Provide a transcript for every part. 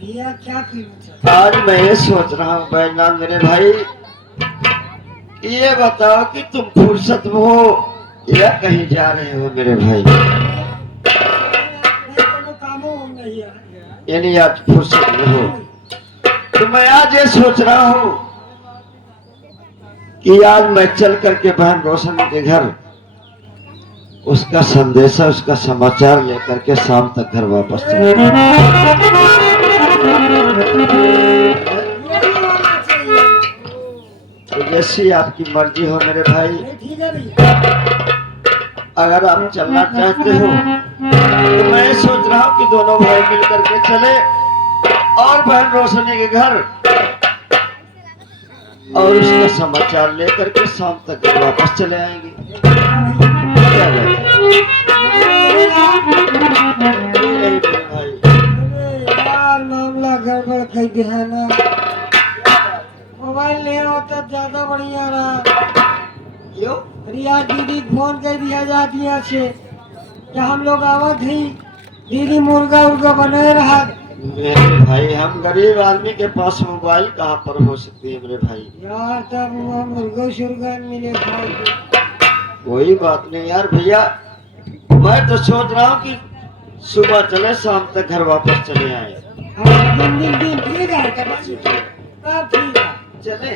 भैया क्या कीमत है? आज मैं ये सोच रहा हूँ बैजनाथ मेरे भाई, ये बताओ कि तुम फुर्सत में हो या कहीं जा रहे हो मेरे भाई? यानी आज फुर्सत में हो तो मैं आज ये सोच रहा हूँ कि आज मैं चल करके बहन रोशनी के घर उसका संदेशा, उसका समाचार लेकर के शाम तक घर वापस चलूंगा। तो जैसी आपकी मर्जी हो मेरे भाई, अगर आप चलना चाहते हो तो मैं सोच रहा हूँ कि दोनों भाई मिलकर के चले और बहन रोशनी के घर और उसका समाचार लेकर के शाम तक घर वापस चले आएंगे। क्या भाई? मामला गड़बड़ कह दिया ना, मोबाइल ले आओ तब ज्यादा बढ़िया रहा। क्यों? रिया दीदी फोन कर दिया जाती है से कि हम लोग आवत ही, दीदी मुर्गा उर्गा बने रहा। मेरे भाई हम गरीब आदमी के पास मोबाइल कहाँ पर हो सकती है मेरे भाई? यार तब मुर्गा शुर्गा मिले खाए। कोई बात नहीं यार भैया, मैं तो सोच रहा हूँ कि सुबह चले शाम तक घर वापस चले आए। दिन ठीक है तब ठीक है चले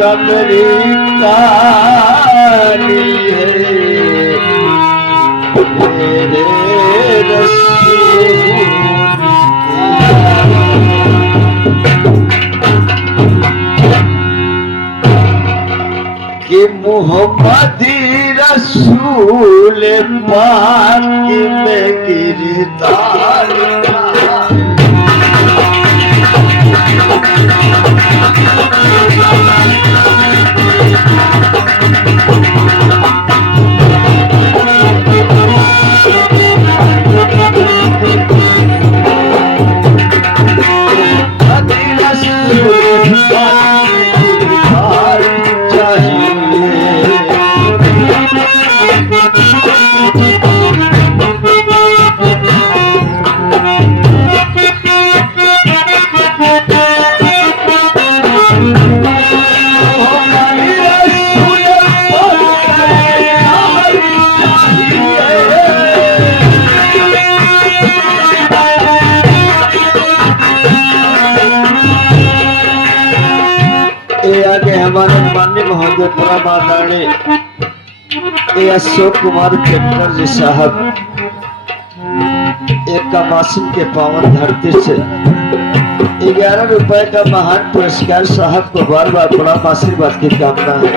कमरी काली है मेरे रसूल कि मोहम्मदी रसूल पाक में गिरदार हमारे माननीय महोदय परमादरणीय अशोक कुमार चटर्जी साहब एक कमासिन के पावन धरती से 11 रुपए का महान पुरस्कार साहब को बार बार प्रणाम आशीर्वाद की कामना है।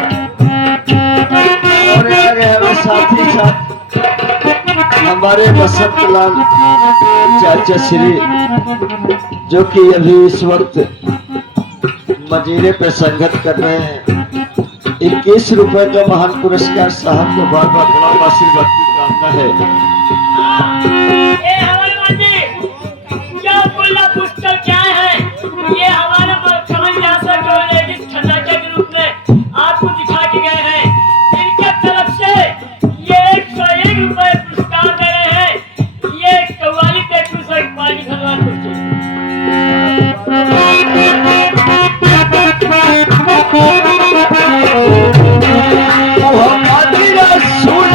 और आगे हमें साथ ही साथ हमारे बसंत लाल चाचा श्री जो कि अभी इस वक्त मजीरे पे संगत कर रहे हैं, 21 रुपए का महान पुरस्कार साहब को बार बार प्रणाम आशीर्वाद की कामना है। क्या है ये हमारे समझ जा के रूप में आपको दिखा के गए हैं। इनके तरफ से ये 101 रुपए पुरस्कार दे रहे हैं। ये कव्वाली पे भगवान मोहम्मद रसूल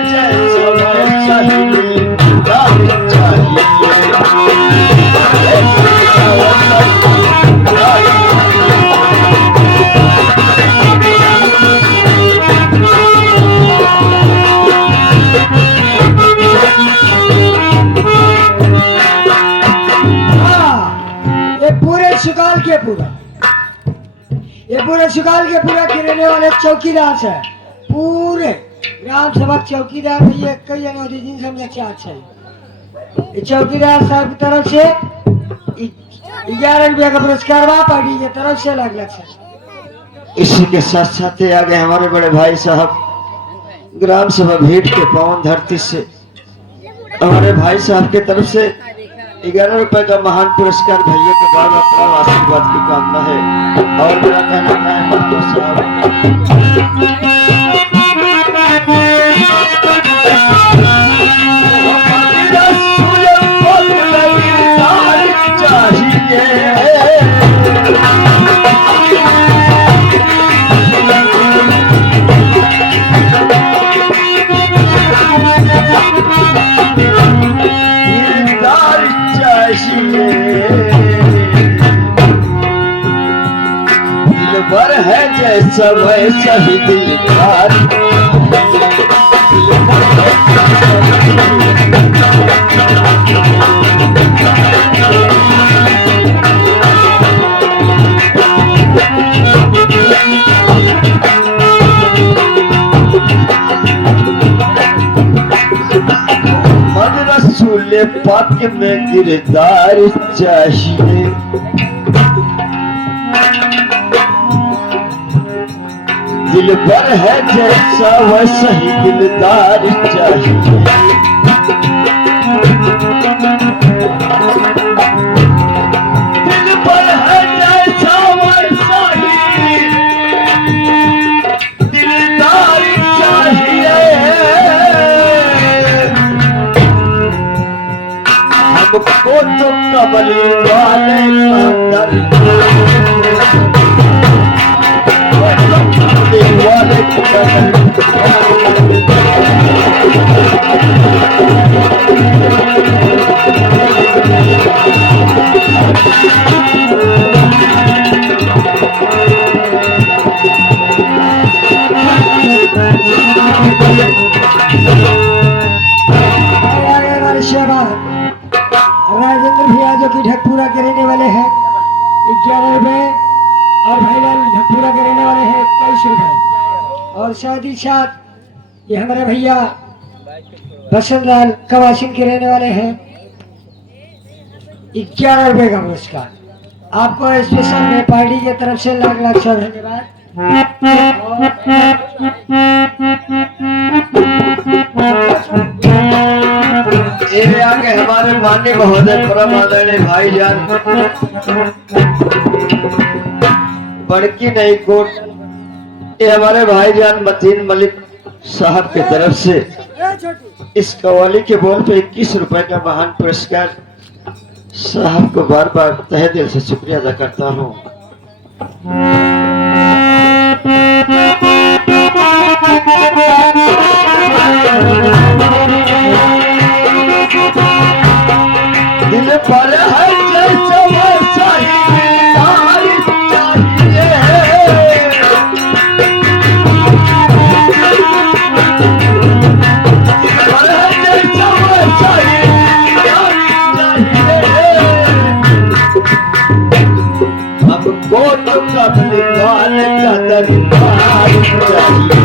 जैसा वैसा ही दिलदार चाहिए। हाँ, ये पूरे सुकाल के पूरा, ये पूरे सुकाल के पूरा गिरने वाले चौकीदार है। पूरे ग्राम सभा चौकीदार भी ये कई अनोधी दिन समझे अच्छा है। ये चौकीदार साहब की तरफ से 11 रुपया का पुरस्कार बा पार्टी की तरफ से अलग अलग से। इसी के साथ साथ आगे हमारे बड़े भाई साहब ग्राम सभा भीड़ के पावन धरती से हमारे भाई साहब के तरफ से 11 रुपए का महान पुरस्कार भैया के बाद अपना आशीर्वाद की कामना है। और मेरा कहना है मंटू साहब दिलबर है जैसा वैसा ही दिलदार। मन रसूल पाक में गिरदार चाहिए। दिल पर है जैसा वैसा ही दिलदार चाहिए। दिल पर है जैसा वैसा ही दिलदार चाहिए। हमको तो कमली वाले का राजेंद्र भैया जो कि ढकपुरा के रहने वाले हैं 11 रुपए और भाईलाल ढकपुरा के रहने वाले हैं 23 रुपए और साथ ही साथ ये हमारे भैया बसंत लाल कवासिन के रहने वाले हैं 11 रुपए का पुरस्कार। आपको स्पेशल में पार्टी की तरफ से लाख लाख सा धन्यवाद। ये आगे हमारे माननीय महोदय परम आदरणीय भाईजान बड़की नई कोट ये हमारे भाईजान मतीन मलिक साहब की तरफ से इस कव्वाली के बोल पे 21 रुपए का महान पुरस्कार साहब को बार बार तहे दिल से शुक्रिया अदा करता हूँ। दिल पर है जैसा वैसा ही दिलदार चाहिए। दिल पर है जैसा वैसा ही दिलदार चाहिए। हमको तो कमली वाले का दरबार चाहिए।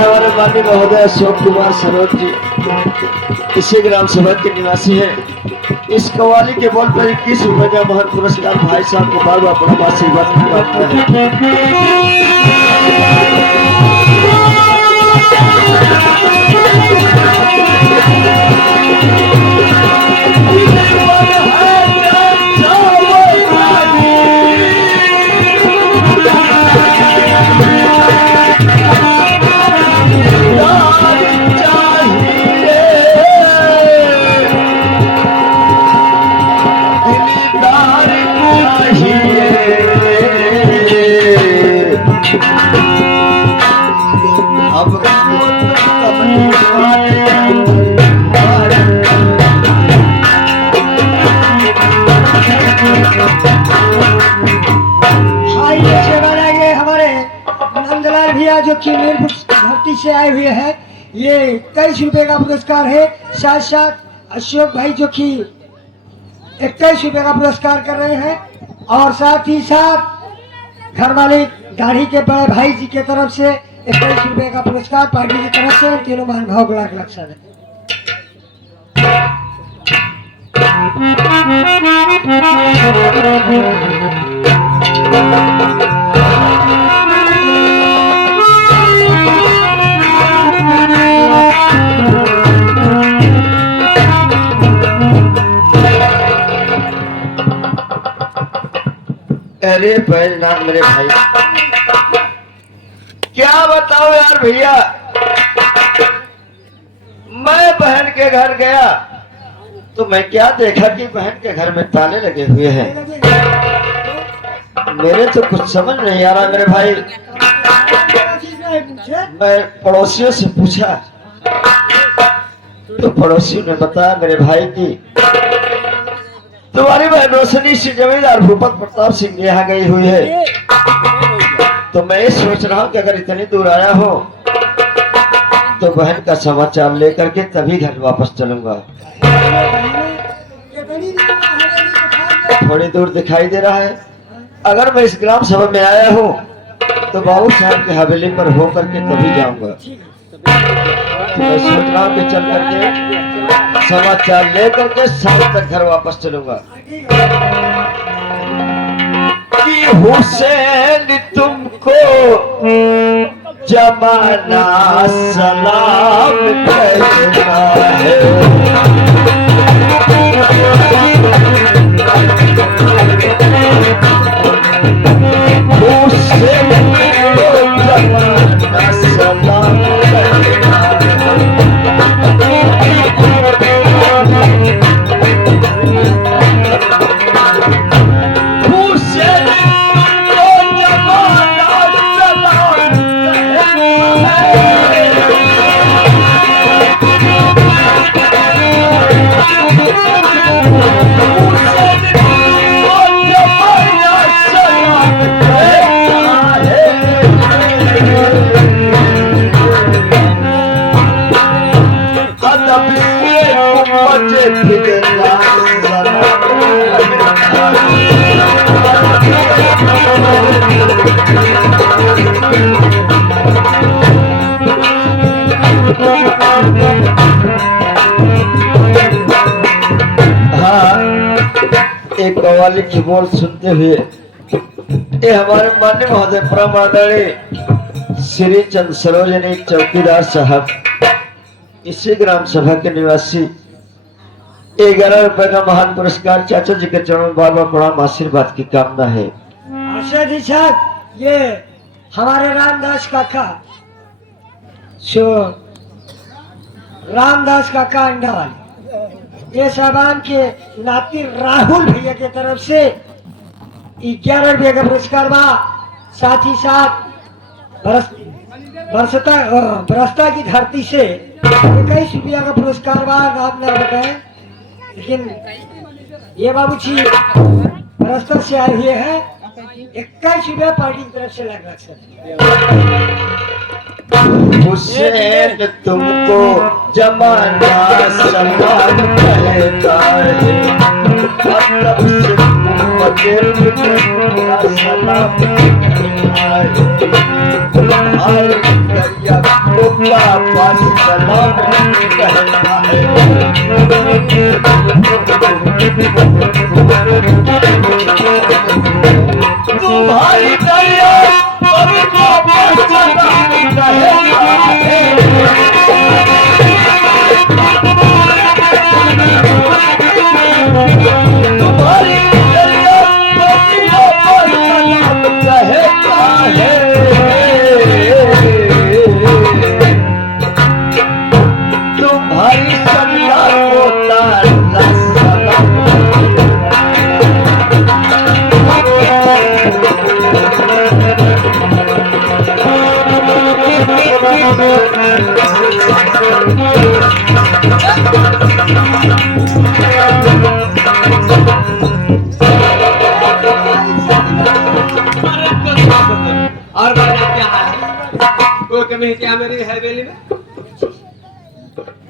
हमारे माननीय महोदय अशोक कुमार सरोज जी इसी ग्राम सभा के निवासी हैं। इस कव्वाली के बोल पर 21 रुपए का महान पुरस्कार भाई साहब को बार बार बड़ा आशीर्वाद प्राप्त है। अब कमली हाँ, ये सेवा लागे हमारे नंदलाल भैया जो कि मीरपुर धरती से आए हुए हैं। ये 21 रुपए का पुरस्कार है। साथ साथ अशोक भाई जो कि 21 रुपए का पुरस्कार कर रहे हैं, और साथ ही साथ घर मालिक दाढ़ी के बड़े भाई जी के तरफ से 21 रुपए का पुरस्कार पार्टी की तरफ से। तीनों महानुभाव लाख लाख साधन। अरे बैजनाथ मेरे भाई, क्या बताओ यार भैया। मैं बहन के घर गया तो मैं क्या देखा कि बहन के घर में ताले लगे हुए हैं। मेरे तो कुछ समझ नहीं आ रहा मेरे भाई। मैं पड़ोसियों से पूछा तो पड़ोसियों ने बताया मेरे भाई की तुम्हारी बहन रोशनी से जमींदार भूपत प्रताप सिंह यहाँ गई हुई है। तो मैं ये सोच रहा हूँ कि अगर इतनी दूर आया हो तो बहन का समाचार लेकर के तभी घर वापस चलूंगा। थोड़ी दूर दिखाई दे रहा है। अगर मैं इस ग्राम सभा में आया हूँ तो बाबू साहब की हवेली पर होकर के तभी जाऊंगा। तो मैं सोच रहा हूँ कि चल करके समाचार लेकर के शाम तक घर वापस चलूंगा। कि हुसैन तुमको जमाना सलाम कहता है। हुसैन तुमको जमाना सलाम कहता है। एक कव्वाली की बोल सुनते हुए ये हमारे माननीय महोदय परम आदरणीय श्री चंद सरोजनी चौकीदार साहब इसी ग्राम सभा के निवासी 11 रुपए का महान पुरस्कार चाचा जी के चरणों में बार बार प्रणाम आशीर्वाद की कामना है। आशा जी साहब, ये हमारे रामदास काका सो रामदास काका अंडा वाले ये साहबान के नाती राहुल भैया के तरफ से 11 रुपये का पुरस्कार बा। साथ ही साथ बरसता की धरती से 21 रुपया का पुरस्कार बा। नाम ना बताए, लेकिन ये बाबूजी बरसता से आए हुए हैं। 21 रुपया पार्टी की तरफ से लग रहा हुसैन तुमको जमाना सलाम कहता है। मतलब से उम्मते फिक्र सलाम कहता है। तुम्हारे दरिया को वापस सलाम कहता है। तुम्हारी दरिया को वापस सलाम कहता है। तुम्हारी दरिया को वापस सलाम कहता है। तुम्हारी सल्ला को तारा सलाम और बताइए क्या हाल है? कोई कमी है क्या मेरी हवेली में?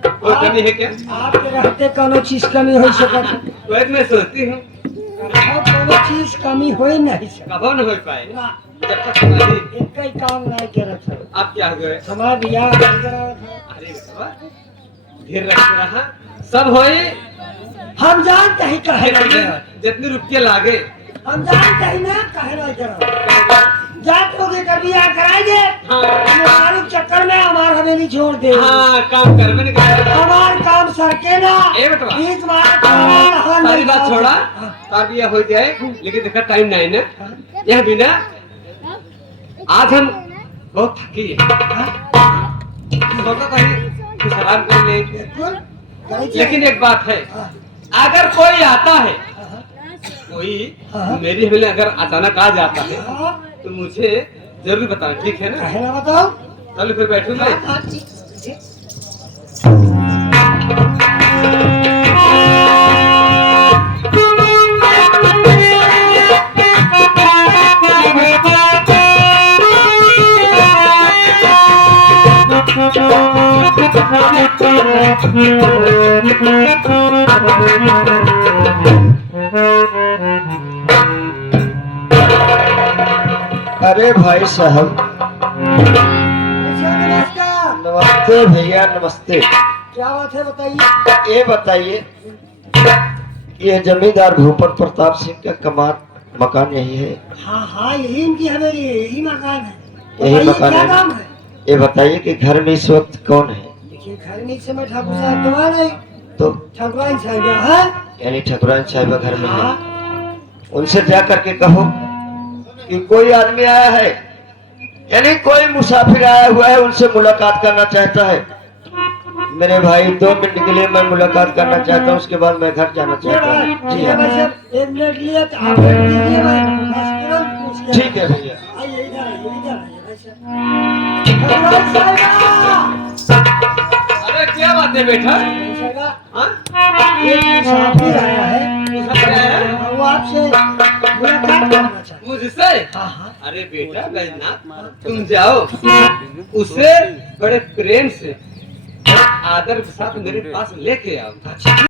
कोई कमी है क्या? आपके रहते कोनो चीज कमी हो सकत वही मैं सोचती हूँ कोनो चीज कमी हो नहीं सकत कब न हो पाए ना, जब तक हमारी एक ही काम नहीं करत है आप क्या हो गए? हमारा बियाह नहीं करावत है। अरे बाबा धीर रख रहा सब होए हम जानते ही कहे नहीं करत। जितने रुपये लागे हम जानते ही ना कहे नहीं करत। जात होगे कर बियाह कराएंगे हमारे चक्कर में हमार हवेली छोड़ दे हाँ काम कर मैंने कहा हमार काम सरके ना ए बेटवा। बीच मार सारी बात छोड़ा शादी हो जाए लेकिन देखा टाइम नहीं ना यह बिना आज हम बहुत थकी है सोचा था कि सलाम कर ले लेकिन एक बात है अगर कोई आता है कोई मेरी हवेली अगर अचानक आ जाता है तो मुझे जरूर बताना ठीक है ना कहे ना बताओ चलो फिर बैठू मैं अरे भाई साहब नमस्कार नमस्ते भैया नमस्ते। क्या बात है बताइए ये बताइए ये जमींदार भूपत प्रताप सिंह का मकान यही है? हाँ हाँ यही इनकी हवेली है यही मकान है यही बताइए, मकान क्या है। काम है ये बताइए कि घर में इस वक्त कौन है? देखिए घर में इस समय ठाकुर साहब तो आ नहीं तो ठाकुराइन साहब है यानी ठकुराइन साहिबा घर में है। हाँ उनसे जा करके कहो कि कोई आदमी आया है यानी कोई मुसाफिर आया हुआ है उनसे मुलाकात करना चाहता है। मेरे भाई 2 मिनट के लिए मैं मुलाकात करना चाहता हूँ उसके बाद मैं घर जाना चाहता हूँ। जी हाँ एक मिनट लिए तो आप बैठ लीजिए मैं बस तुरंत पूछ के ठीक है भैया। आइए इधर आइए भाई साहब ठाकुराइन साहिबा अरे क्या बात है बेटा साहिबा हाँ एक मुसाफिर आया है मुसाफिर आया है? वो आपसे मुलाकात करना चाहता है मुझसे हाँ हाँ अरे बेटा बैजनाथ तुम जाओ उसे बड़े प्रेम से आदर के साथ मेरे पास लेके आओ